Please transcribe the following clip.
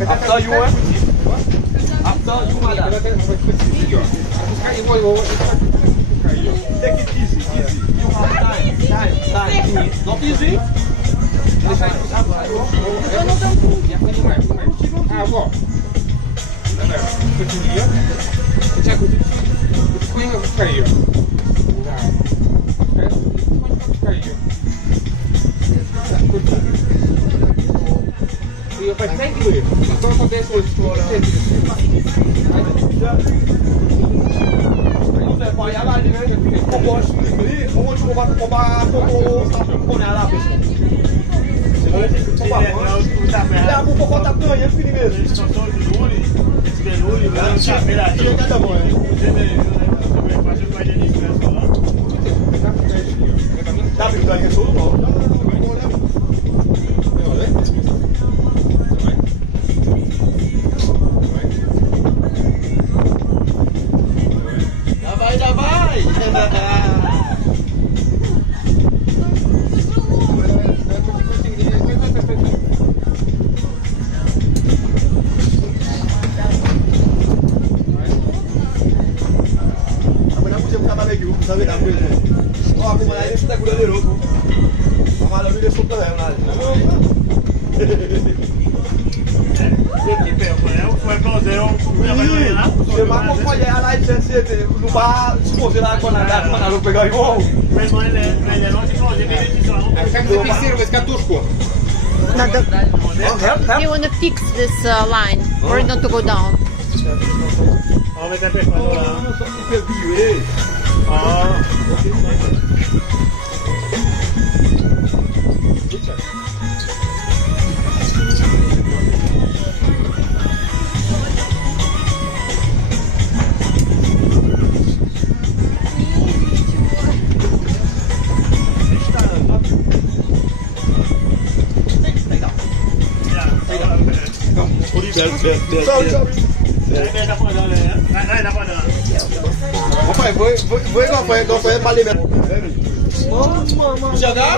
After you, after you, madam. Take it easy, easy. You have time. Not easy. Eu faz 100 kg. Então acontece hoje. Você pode ir lá, né? Eu gosto de ir. Onde eu vou roubar com ela, pessoal. Já vou botar canha, filho mesmo. Eles são todos de Luli. Esse que é Luli, vai ficar pela rio. Tá bom, Tá brincando que é só o nome. Você vai acompanhar lá e você não vai esconder lá quando a pegar o irmão. You want to fix this line for it not to go down. Foi igual foi para alimentar. Jogar?